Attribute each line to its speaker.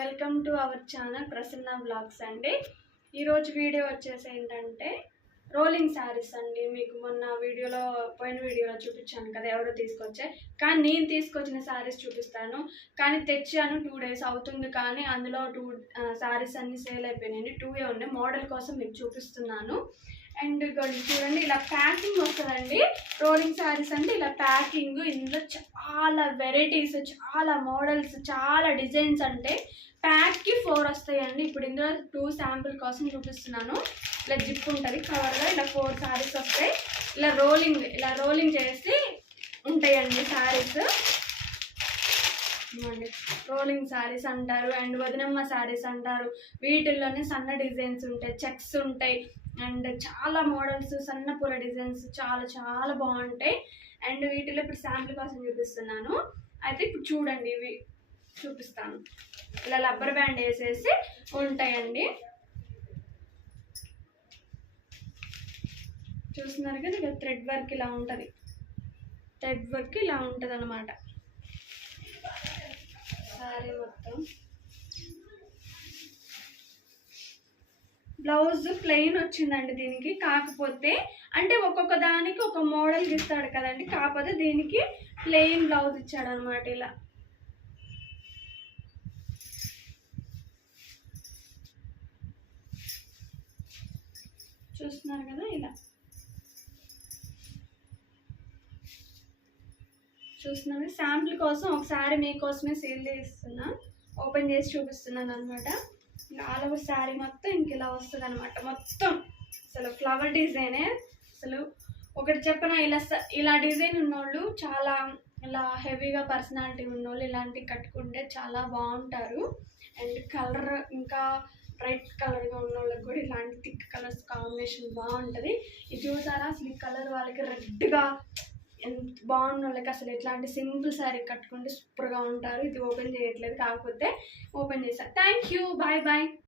Speaker 1: Welcome to our channel Prasanna blogs అండి. ఈరోజు video వచ్చేసి ఏంటంటే రోలింగ్ శారీస్ అండి. మీకు మొన్న వీడియోలో పోయిన వీడియోలో చూపించాను కదా ఎవరో తీసుకొచ్చే. కానీ నేను తీసుకొచ్చిన శారీస్ చూపిస్తాను. కానీ తెచ్చాను టూ డేస్ అవుతుంది కానీ అందులో టూ శారీస్ అన్ని సేల్ అయిపోయినాయి టూ ఏ ఉన్నాయి. మోడల్ కోసం మీకు చూపిస్తున్నాను. అండ్ చూడండి ఇలా ప్యాకింగ్ వస్తుందండి. రోలింగ్ శారీస్ అంటే ఇలా ప్యాకింగ్ ఇందులో చాలా వెరైటీస్ చాలా మోడల్స్ చాలా డిజైన్స్ అంటే ప్యాక్కి ఫోర్ వస్తాయండి. ఇప్పుడు ఇందులో టూ శాంపుల్ కోసం చూపిస్తున్నాను. ఇలా జిప్ ఉంటుంది కవర్లో ఇలా ఫోర్ శారీస్ వస్తాయి. ఇలా రోలింగ్ ఇలా రోలింగ్ చేసి ఉంటాయండి శారీస్ రోలింగ్ శారీస్ అంటారు అండ్ వదినమ్మ శారీస్ అంటారు. వీటిల్లోనే సన్న డిజైన్స్ ఉంటాయి చెక్స్ ఉంటాయి అండ్ చాలా మోడల్స్ సన్న పూల డిజైన్స్ చాలా చాలా బాగుంటాయి. అండ్ వీటిలో ఇప్పుడు శాంపుల్ కోసం చూపిస్తున్నాను. అయితే ఇప్పుడు చూడండి ఇవి చూపిస్తాను. ఇలా రబ్బర్ బ్యాండ్ వేసేసి ఉంటాయండి. చూస్తున్నారు కదా ఇక థ్రెడ్ వర్క్ ఇలా ఉంటుంది. థ్రెడ్ వర్క్ ఇలా ఉంటుంది అనమాట సారీ మొత్తం. బ్లౌజ్ ప్లెయిన్ వచ్చిందండి దీనికి. కాకపోతే అంటే ఒక్కొక్క దానికి ఒక మోడల్ ఇస్తాడు కదండి. కాకపోతే దీనికి ప్లెయిన్ బ్లౌజ్ ఇచ్చాడు అనమాట ఇలా. చూస్తున్నారు కదా ఇలా. చూస్తున్నాము శాంపుల్ కోసం ఒకసారి మీకోసమే సేల్ చేస్తున్నా. ఓపెన్ చేసి చూపిస్తున్నాను అనమాట ఆల్ ఓవర్ శారీ మొత్తం ఇంక ఇలా వస్తుంది అనమాట మొత్తం అసలు ఫ్లవర్ డిజైనే. అసలు ఒకటి చెప్పిన ఇలా ఇలా డిజైన్ ఉన్నోళ్ళు చాలా ఇలా హెవీగా పర్సనాలిటీ ఉన్నోళ్ళు ఇలాంటివి కట్టుకుంటే చాలా బాగుంటారు. అండ్ కలర్ ఇంకా బ్రైట్ కలర్గా ఉన్న వాళ్ళకి కూడా ఇలాంటి థిక్ కలర్స్ కాంబినేషన్ బాగుంటుంది. ఇది చూసారా? అసలు ఈ కలర్ వాళ్ళకి రెడ్గా ఎంత బాగున్న వాళ్ళకి అసలు ఎట్లాంటి సింపుల్ శారీ కట్టుకుంటే సూపర్గా ఉంటారు. ఇది ఓపెన్ చేయట్లేదు. కాకపోతే ఓపెన్ చేశాను థ్యాంక్ యూ బాయ్ బాయ్.